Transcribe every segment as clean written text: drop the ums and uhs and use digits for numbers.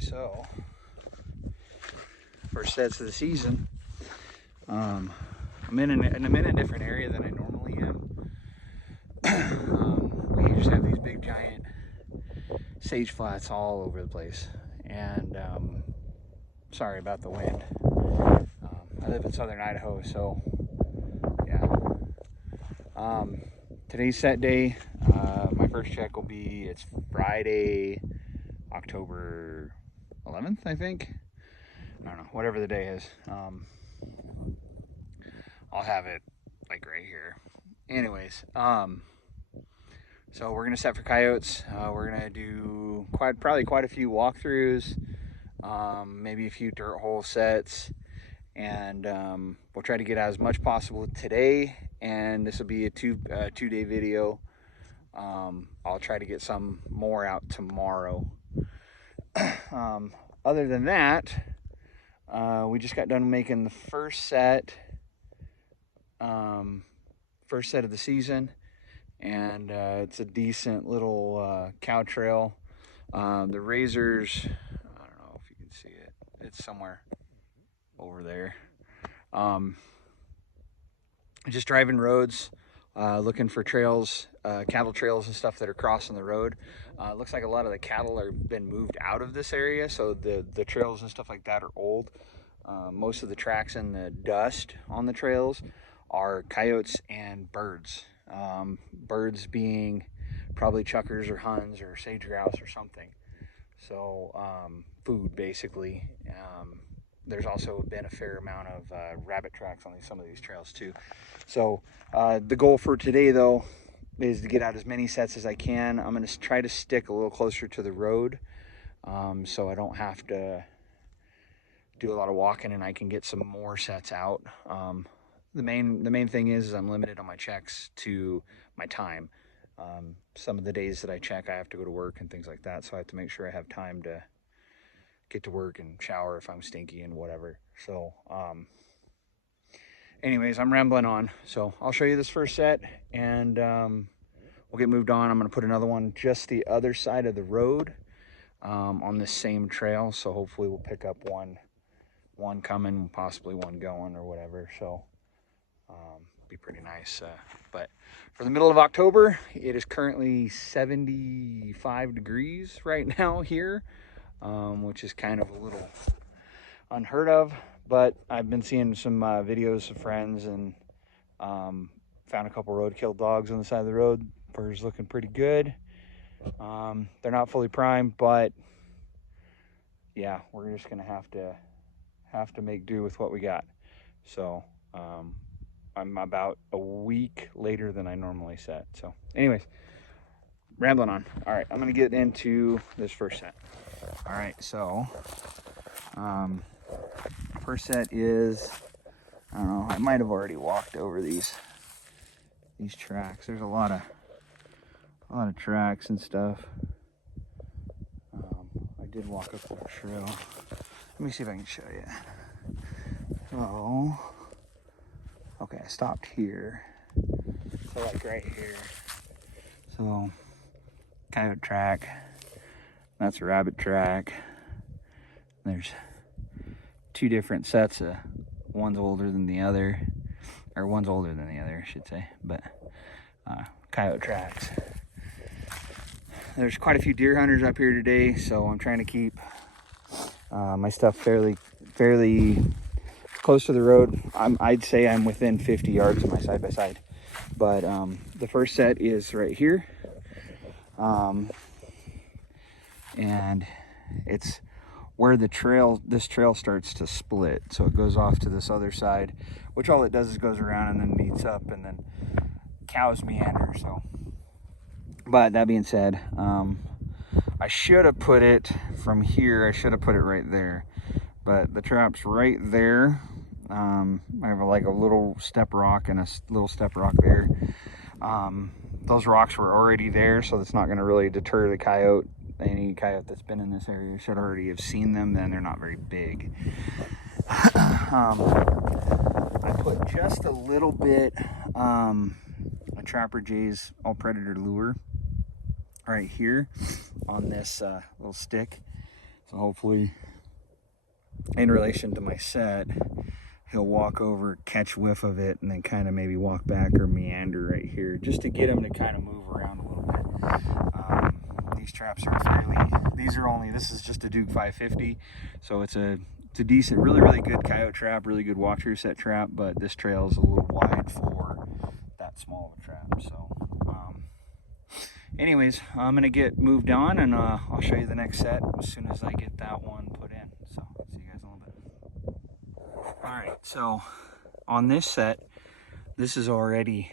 So, first sets of the season. I'm in a different area than I normally am. We just have these big giant sage flats all over the place, and sorry about the wind. I live in southern Idaho, so yeah. Today's set day. My first check will be, it's Friday, October 11th, I think. I don't know, whatever the day is. I'll have it like right here. Anyways, so we're gonna set for coyotes. We're gonna do probably quite a few walkthroughs, maybe a few dirt hole sets, and we'll try to get out as much possible today. And this will be a two-day video. I'll try to get some more out tomorrow. Other than that, we just got done making the first set of the season, and it's a decent little cow trail. The razors, I don't know if you can see it, it's somewhere over there. Just driving roads, looking for trails, cattle trails and stuff that are crossing the road. It looks like a lot of the cattle have been moved out of this area, so the trails and stuff like that are old. Most of the tracks and the dust on the trails are coyotes and birds. Birds being probably chuckers or huns or sage grouse or something. So food, basically. There's also been a fair amount of rabbit tracks on some of these trails too. So the goal for today, though, is to get out as many sets as I can. I'm going to try to stick a little closer to the road, so I don't have to do a lot of walking, and I can get some more sets out. The main thing is I'm limited on my checks to my time. Some of the days that I check, I have to go to work and things like that, so I have to make sure I have time to get to work and shower if I'm stinky and whatever. So anyways, I'm rambling on, so I'll show you this first set, and we'll get moved on. I'm going to put another one just the other side of the road, on this same trail, so hopefully we'll pick up one coming, possibly one going or whatever. So be pretty nice. But for the middle of October, it is currently 75 degrees right now here, which is kind of a little unheard of. But I've been seeing some videos of friends, and found a couple roadkill dogs on the side of the road. Fur's looking pretty good. They're not fully primed, but yeah, we're just gonna have to make do with what we got. So I'm about a week later than I normally set. So anyways, rambling on. All right, I'm gonna get into this first set. All right, so first set is, I don't know, I might have already walked over these tracks. There's a lot of tracks and stuff. I did walk up the trail. Let me see if I can show you. So, okay, I stopped here. So like right here. So, coyote track. That's a rabbit track. There's two different sets of, one's older than the other, or one's older than the other, I should say, but coyote tracks. There's quite a few deer hunters up here today, so I'm trying to keep my stuff fairly close to the road. I'd say I'm within 50 yards of my side-by-side, but the first set is right here, and it's where this trail starts to split, so it goes off to this other side, which all it does is goes around and then meets up, and then cows meander. So, but that being said, I should have put it from here. I should have put it right there, but the trap's right there. I have like a little step rock and a little step rock there. Those rocks were already there, so that's not going to really deter the coyote. Any coyote that's been in this area should already have seen them. Then they're not very big. I put just a little bit a Trapper Jay's all predator lure right here on this little stick. So hopefully, in relation to my set, he'll walk over, catch whiff of it, and then kind of maybe walk back or meander right here, just to get him to kind of move around a little bit. These traps are this is just a Duke 550, so it's a decent, really good coyote trap, really good walk-through set trap, but this trail is a little wide for that small of a trap. So anyways, I'm gonna get moved on, and I'll show you the next set as soon as I get that one put in. So see you guys in a little bit. All right, so on this set, this is already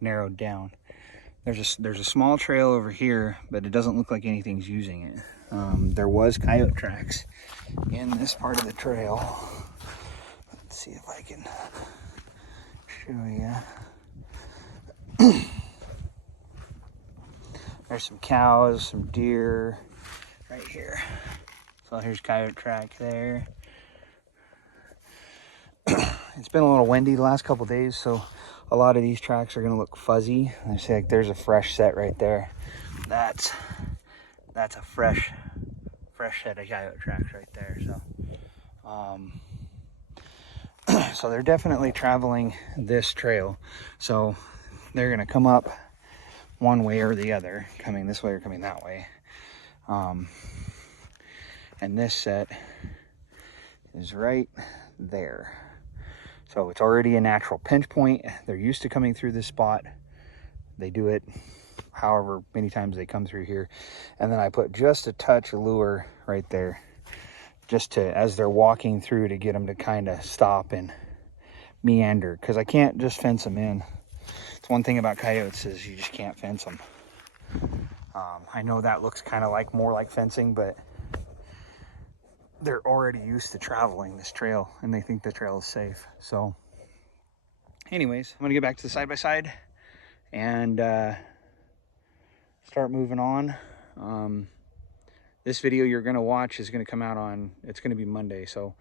narrowed down. There's a small trail over here, but it doesn't look like anything's using it. There was coyote tracks in this part of the trail. Let's see if I can show you. There's some cows, some deer right here. So here's coyote track there. It's been a little windy the last couple days, so a lot of these tracks are gonna look fuzzy. I see, like, there's a fresh set right there. That's a fresh set of coyote tracks right there. So so they're definitely traveling this trail. So they're gonna come up one way or the other, coming this way or coming that way. And this set is right there. So it's already a natural pinch point. They're used to coming through this spot. They do it however many times they come through here. And then I put just a touch of lure right there, just to, as they're walking through, to get them to kind of stop and meander, because I can't just fence them in. It's one thing about coyotes is you just can't fence them. I know that looks kind of like more like fencing, but they're already used to traveling this trail and they think the trail is safe. So anyways, I'm gonna get back to the side-by-side and start moving on. This video you're gonna watch is gonna come out on, it's gonna be Monday. So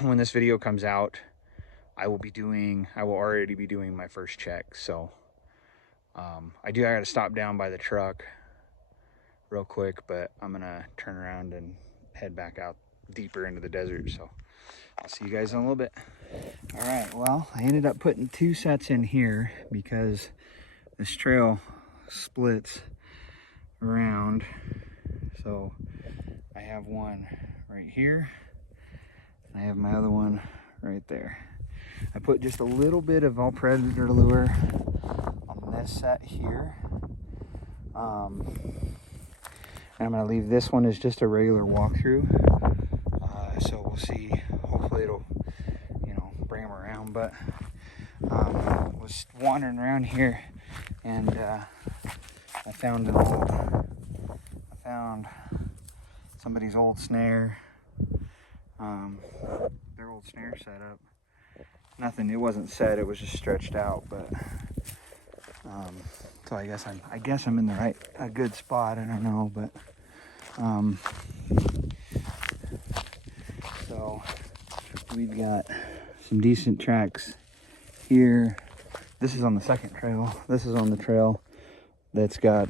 when this video comes out, I will already be doing my first check. So I gotta stop down by the truck real quick, but I'm gonna turn around and head back out deeper into the desert. So I'll see you guys in a little bit. All right, well, I ended up putting 2 sets in here because this trail splits around. So I have one right here, and I have my other one right there. I put just a little bit of all predator lure on this set here. And I'm gonna leave this one as just a regular walkthrough. So we'll see, hopefully it'll, bring them around. But was wandering around here, and I found somebody's old snare, their old snare setup. Nothing, it wasn't set, it was just stretched out, but so I guess I'm in a good spot. I don't know, but so we've got some decent tracks here. This is on the second trail. This is on the trail that's got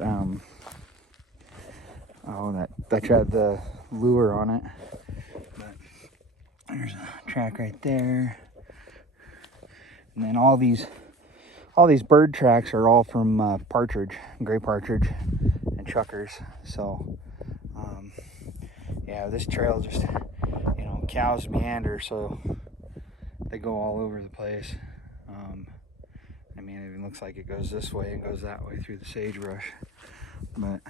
that had the lure on it. But there's a track right there, and then all these bird tracks are all from partridge, gray partridge, and chuckers. So yeah, this trail just, cows meander, so they go all over the place. I mean, it even looks like it goes this way and goes that way through the sagebrush. But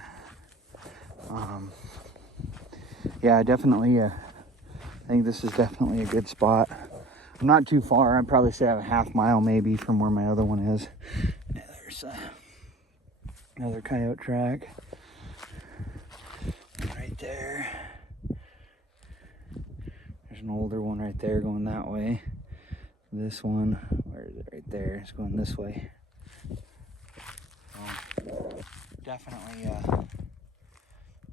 yeah, definitely I think this is definitely a good spot. I'm not too far. I'd probably say I'm a half mile maybe from where my other one is. Yeah, there's another coyote track right there. There's an older one right there going that way. This one, where is it? Right there. It's going this way. So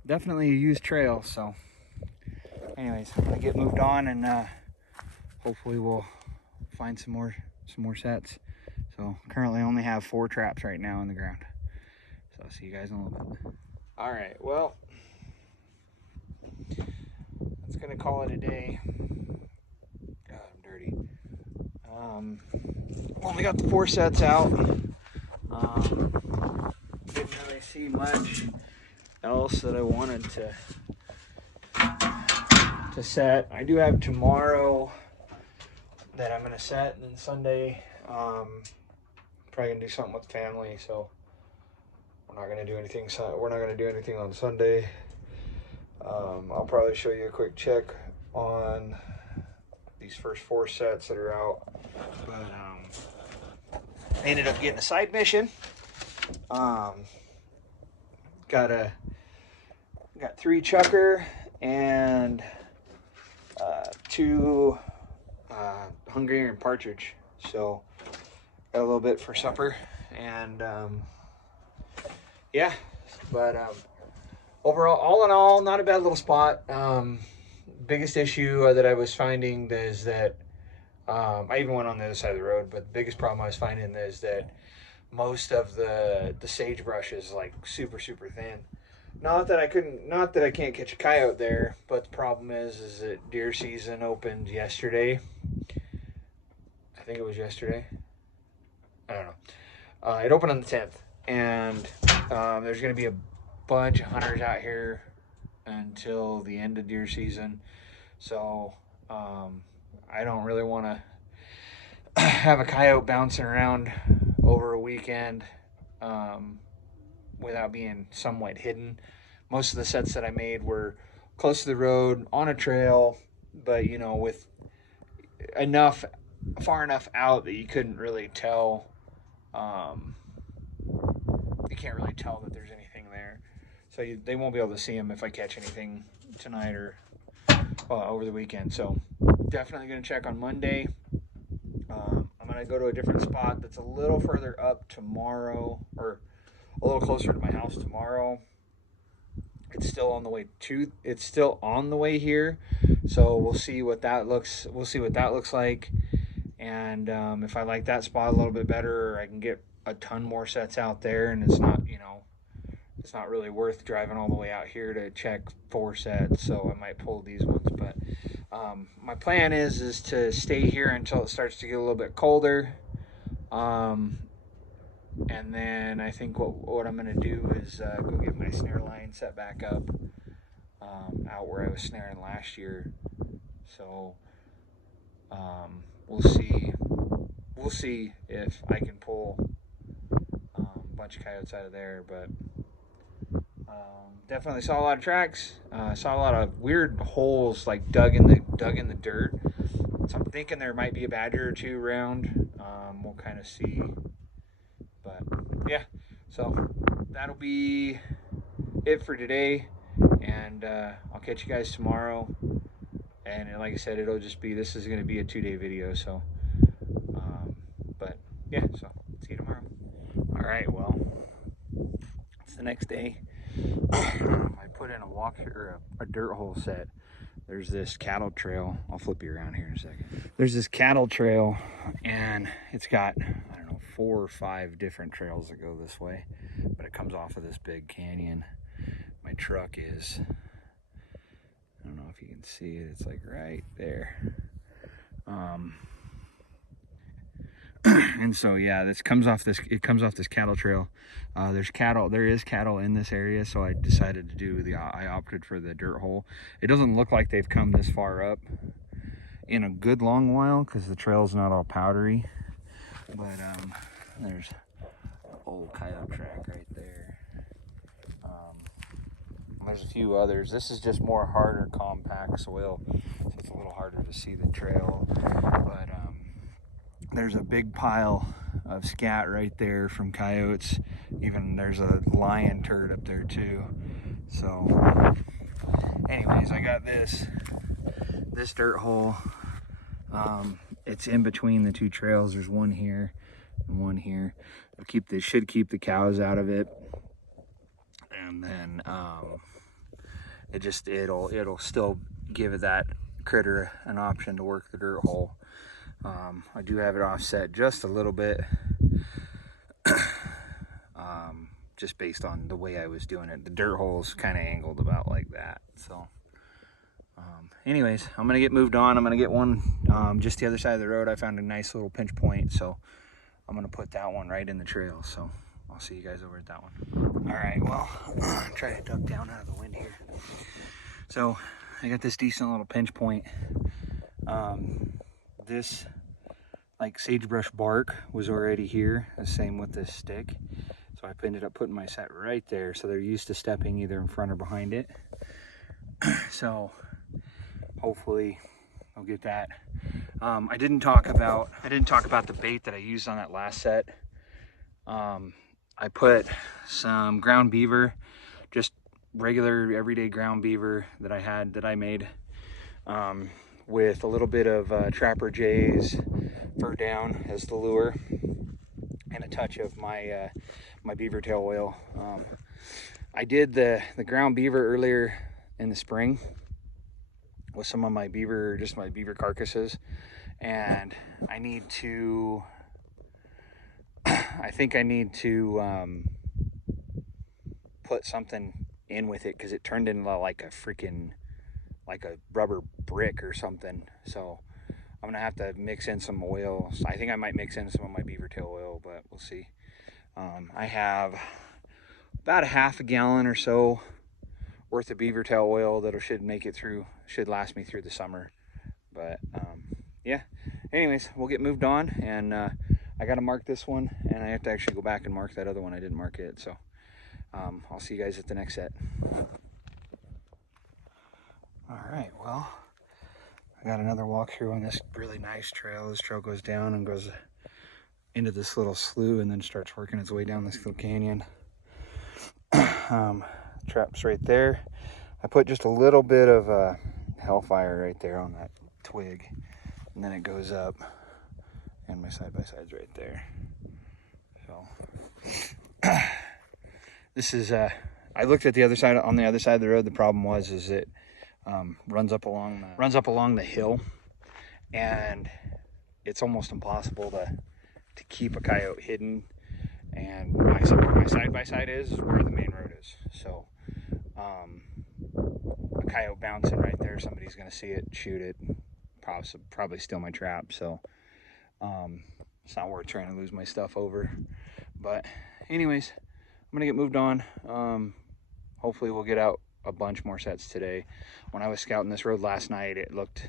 definitely a used trail. So anyways, I'm gonna get moved on, and hopefully we'll find some more sets. So currently I only have 4 traps right now in the ground. So I'll see you guys in a little bit. All right, well, gonna call it a day. God, I'm dirty. Only got the 4 sets out. Didn't really see much else that I wanted to set. I do have tomorrow that I'm gonna set, and then Sunday, probably gonna do something with the family. So we're not gonna do anything. We're not gonna do anything on Sunday. I'll probably show you a quick check on these first 4 sets that are out. But I ended up getting a side mission. Got 3 chucker and 2 Hungarian partridge. So got a little bit for supper, and yeah. But overall, all in all, not a bad little spot. Biggest issue that I was finding is that I even went on the other side of the road, but the biggest problem I was finding is that most of the sagebrush is like super thin. Not that I can't catch a coyote there, but the problem is that deer season opened yesterday. I think it was yesterday. I don't know. It opened on the 10th, and there's going to be a bunch of hunters out here until the end of deer season. So I don't really want to have a coyote bouncing around over a weekend without being somewhat hidden. Most of the sets that I made were close to the road, on a trail, but you know, with far enough out that you couldn't really tell. You can't really tell that there's anything there, so they won't be able to see them if I catch anything tonight or over the weekend. So definitely going to check on Monday. I'm going to go to a different spot that's a little further up tomorrow, or a little closer to my house tomorrow. It's still on the way here, so we'll see what that looks like, and if I like that spot a little bit better, I can get a ton more sets out there, and it's not really worth driving all the way out here to check 4 sets. So I might pull these ones, but my plan is to stay here until it starts to get a little bit colder. And then I think what I'm going to do is go get my snare line set back up out where I was snaring last year. So we'll see if I can pull a bunch of coyotes out of there. But definitely saw a lot of tracks. Saw a lot of weird holes like dug in the dirt. So I'm thinking there might be a badger or 2 around. We'll kind of see. But yeah, so that'll be it for today, and I'll catch you guys tomorrow. And like I said, this is going to be a 2-day video. So, but yeah, so see you tomorrow. All right, well, it's the next day. I put in a dirt hole set. There's this cattle trail. I'll flip you around here in a second. There's this cattle trail, and it's got, I don't know, 4 or 5 different trails that go this way, but it comes off of this big canyon. My truck is, I don't know if you can see it, it's like right there. And so yeah, it comes off this cattle trail. There is cattle in this area, so I decided to I opted for the dirt hole. It doesn't look like they've come this far up in a good long while because the trail's not all powdery, but there's an old coyote track right there. There's a few others. This is just more harder compact soil, so it's a little harder to see the trail, but there's a big pile of scat right there from coyotes. Even there's a lion turd up there too. So anyways, I got this dirt hole. It's in between the 2 trails. There's one here and one here. Should keep the cows out of it, and then it'll still give that critter an option to work the dirt hole. I do have it offset just a little bit, just based on the way I was doing it. The dirt hole's kind of angled about like that. So anyways, I'm gonna get moved on. I'm gonna get one just the other side of the road. I found a nice little pinch point, so I'm gonna put that one right in the trail. So I'll see you guys over at that one. All right, well, try to duck down out of the wind here. So I got this decent little pinch point. This like sagebrush bark was already here, the same with this stick. So I ended up putting my set right there, so they're used to stepping either in front or behind it. So hopefully I'll get that. I didn't talk about the bait that I used on that last set. I put some ground beaver, just regular everyday ground beaver that I made, with a little bit of Trapper J's fur down as the lure, and a touch of my my beaver tail oil. I did the ground beaver earlier in the spring with some of my beaver, just my beaver carcasses, and I need to, I think I need to put something in with it, because it turned into like a rubber brick or something. So I'm gonna have to mix in some oil. So I think I might mix in some of my beaver tail oil, but we'll see. I have about a half a gallon or so worth of beaver tail oil that should last me through the summer. But yeah, anyways, we'll get moved on, and I gotta mark this one, and I have to actually go back and mark that other one. I didn't mark it, so I'll see you guys at the next set. All right, well, I got another walkthrough on this really nice trail. This trail goes down and goes into this little slough, and then starts working its way down this little canyon. Traps right there. I put just a little bit of hellfire right there on that twig, and then it goes up, and my side-by-side's right there. So this is I looked at the other side, on the other side of the road. The problem is it runs up along the hill, and it's almost impossible to keep a coyote hidden. And where my side-by-side is where the main road is. So a coyote bouncing right there, somebody's gonna see it, shoot it, probably steal my trap. So it's not worth trying to lose my stuff over. But anyways, I'm gonna get moved on. Hopefully we'll get out a bunch more sets today. When I was scouting this road last night, it looked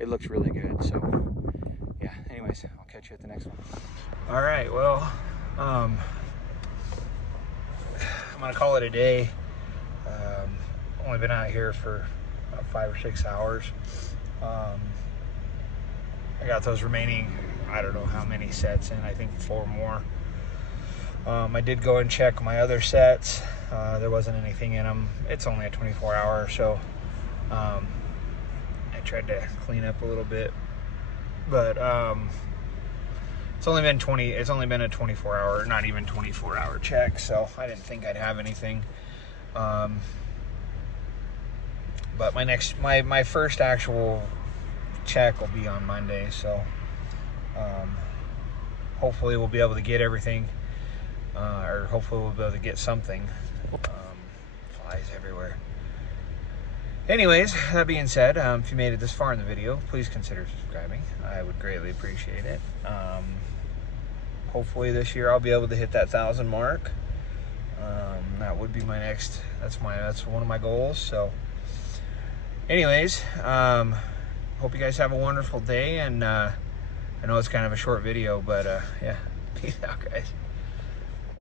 really good. So yeah, anyways, I'll catch you at the next one. All right, well, I'm gonna call it a day. Only been out here for about 5 or 6 hours. I got those remaining, I don't know how many sets in, I think 4 more. I did go and check my other sets. There wasn't anything in them. It's only a 24-hour, so I tried to clean up a little bit, but it's only been a 24-hour, not even 24-hour check, so I didn't think I'd have anything. But my first actual check will be on Monday, so hopefully we'll be able to get everything, or hopefully we'll be able to get something. Flies everywhere. Anyways, that being said, if you made it this far in the video, please consider subscribing. I would greatly appreciate it. Hopefully this year I'll be able to hit that 1,000 mark. That would be my next, that's one of my goals. So anyways, hope you guys have a wonderful day, and I know it's kind of a short video, but yeah, peace out, guys.